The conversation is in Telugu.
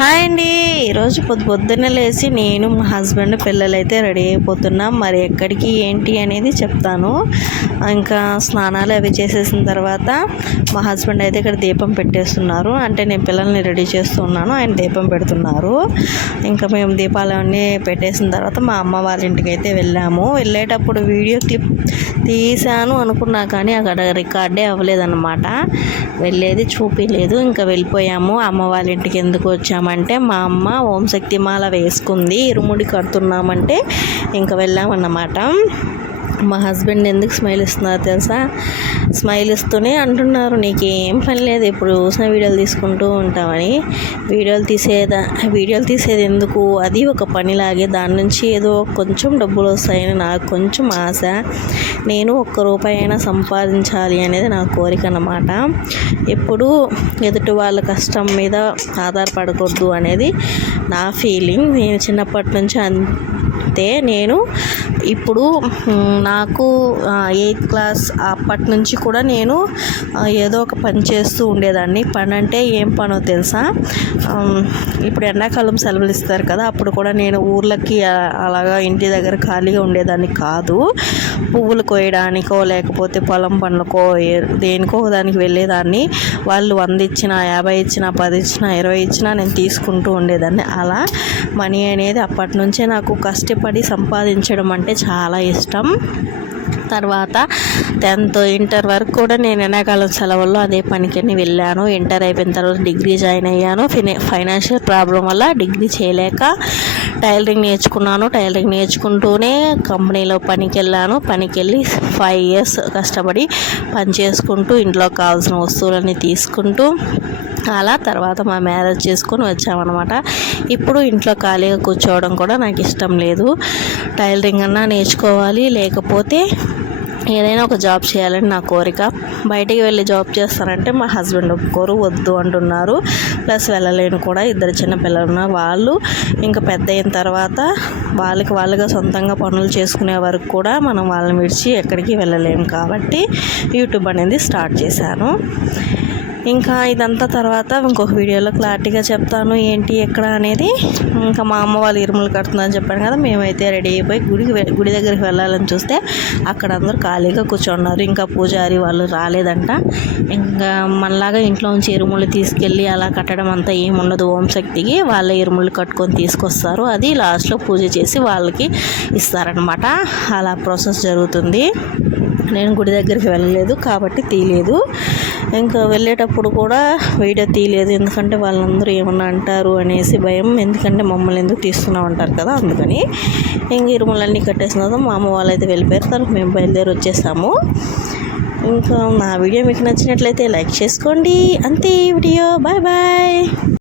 హాయ్ అండి. ఈరోజు పొద్దు పొద్దున్నే లేచి నేను మా హస్బెండ్ పిల్లలైతే రెడీ అయిపోతున్నాం. మరి ఎక్కడికి ఏంటి అనేది చెప్తాను. ఇంకా స్నానాలు అవి చేసేసిన తర్వాత మా హస్బెండ్ అయితే ఇక్కడ దీపం పెట్టేస్తున్నారు. అంటే నేను పిల్లల్ని రెడీ చేస్తున్నాను ఆయన దీపం పెడుతున్నారు. ఇంకా మేము దీపాలన్నీ పెట్టేసిన తర్వాత మా అమ్మ వాళ్ళ ఇంటికి అయితే వెళ్ళాము. వెళ్ళేటప్పుడు వీడియో క్లిప్ తీసాను అనుకున్నా కానీ అక్కడ రికార్డే అవ్వలేదన్నమాట. వెళ్ళేది చూపించలేదు ఇంకా వెళ్ళిపోయాము. అమ్మ వాళ్ళ ఇంటికి ఎందుకు వచ్చామంటే మా అమ్మ ఓం శక్తిమాల వేసుకుంది. ఇరుముడి కడుతున్నామంటే ఇంకా వెళ్ళామన్నమాట. మా హస్బెండ్ ఎందుకు స్మైల్ ఇస్తున్నారు తెలుసా? స్మైల్ ఇస్తూనే అంటున్నారు నీకు ఏం పని లేదు ఇప్పుడు చూసిన వీడియోలు తీసుకుంటూ ఉంటామని వీడియోలు తీసేదా వీడియోలు తీసేది ఎందుకు? అది ఒక పనిలాగే దాని నుంచి ఏదో కొంచెం డబ్బులు వస్తాయని నాకు కొంచెం ఆశ. నేను ఒక్క రూపాయి అయినా సంపాదించాలి అనేది నా కోరిక అన్నమాట. ఎప్పుడు ఎదుటి వాళ్ళ కష్టం మీద ఆధారపడకూడదు అనేది నా ఫీలింగ్. నేను చిన్నప్పటి నుంచి అయితే నేను ఇప్పుడు నాకు ఎయిత్ క్లాస్ అప్పటి నుంచి కూడా నేను ఏదో ఒక పని చేస్తూ ఉండేదాన్ని. పని అంటే ఏం పనో తెలుసా? ఇప్పుడు ఎండాకాలం సెలవులు ఇస్తారు కదా అప్పుడు కూడా నేను ఊర్లకి అలాగా ఇంటి దగ్గర ఖాళీగా ఉండేదాన్ని కాదు. పువ్వులు కోయడానికో లేకపోతే పొలం పనులకో దేనికో దానికి వెళ్ళేదాన్ని. వాళ్ళు వంద ఇచ్చిన యాభై ఇచ్చిన పది ఇచ్చిన ఇరవై ఇచ్చినా నేను తీసుకుంటూ ఉండేదాన్ని. అలా మనీ అనేది అప్పటి నుంచే నాకు కష్టపడి సంపాదించడం అంటే చాలా ఇష్టం. తర్వాత టెన్త్ ఇంటర్ వరకు కూడా నేను ఎండాకాలం సెలవుల్లో అదే పనికని వెళ్ళాను. ఇంటర్ అయిపోయిన తర్వాత డిగ్రీ జాయిన్ అయ్యాను. ఫినా ఫైనాన్షియల్ ప్రాబ్లం వల్ల డిగ్రీ చేయలేక టైలరింగ్ నేర్చుకున్నాను. టైలరింగ్ నేర్చుకుంటూనే కంపెనీలో పనికి వెళ్ళాను పనికి వెళ్ళి ఫైవ్ ఇయర్స్ కష్టపడి పని చేసుకుంటూ ఇంట్లో కావాల్సిన వస్తువులన్నీ తీసుకుంటూ అలా తర్వాత మా మ్యారేజ్ చేసుకొని వచ్చామన్నమాట. ఇప్పుడు ఇంట్లో ఖాళీగా కూర్చోవడం కూడా నాకు ఇష్టం లేదు. టైలరింగ్ అన్నా నేర్చుకోవాలి. లేకపోతే ఏదైనా ఒక జాబ్ చేయాలని నా కోరిక. బయటికి వెళ్ళి జాబ్ చేస్తానంటే మా హస్బెండ్ ఒప్పుకోరు వద్దు అంటున్నారు. ప్లస్ వెళ్ళలేను కూడా ఇద్దరు చిన్న పిల్లలు ఉన్నారు వాళ్ళు. ఇంకా పెద్ద అయిన తర్వాత వాళ్ళకి వాళ్ళుగా సొంతంగా పనులు చేసుకునే వరకు కూడా మనం వాళ్ళని విడిచి ఎక్కడికి వెళ్ళలేము కాబట్టి యూట్యూబ్ అనేది స్టార్ట్ చేశాను. ఇంకా ఇదంతా తర్వాత ఇంకొక వీడియోలో క్లారిటీగా చెప్తాను ఏంటి ఎక్కడ అనేది. ఇంకా మా అమ్మ వాళ్ళు ఇరుములు కడుతుందని చెప్పాను కదా మేమైతే రెడీ అయిపోయి గుడికి గుడి దగ్గరికి వెళ్ళాలని చూస్తే అక్కడ అందరూ ఖాళీగా కూర్చున్నారు. ఇంకా పూజారి వాళ్ళు రాలేదంట. ఇంకా మనలాగా ఇంట్లో నుంచి ఇరుములు తీసుకెళ్ళి అలా కట్టడం అంతా ఏముండదు ఓం శక్తికి వాళ్ళ ఇరుములు కట్టుకొని తీసుకొస్తారు. అది లాస్ట్లో పూజ చేసి వాళ్ళకి ఇస్తారనమాట అలా ప్రాసెస్ జరుగుతుంది. నేను గుడి దగ్గరికి వెళ్ళలేదు కాబట్టి తీయలేదు. ఇంకా వెళ్ళేటప్పుడు కూడా వీడియో తీయలేదు. ఎందుకంటే వాళ్ళందరూ ఏమన్నా అంటారు అనేసి భయం. ఎందుకంటే మమ్మల్ని ఎందుకు తీస్తున్నావు అంటారు కదా అందుకని ఇంక ఇరుములన్నీ కట్టేసిన తర్వాత మా అమ్మ వాళ్ళు అయితే వెళ్ళిపోయారు. తర్వాత మేము బయలుదేరి వచ్చేసాము. ఇంకా నా వీడియో మీకు నచ్చినట్లయితే లైక్ చేసుకోండి. అంతే ఈ వీడియో. Bye bye.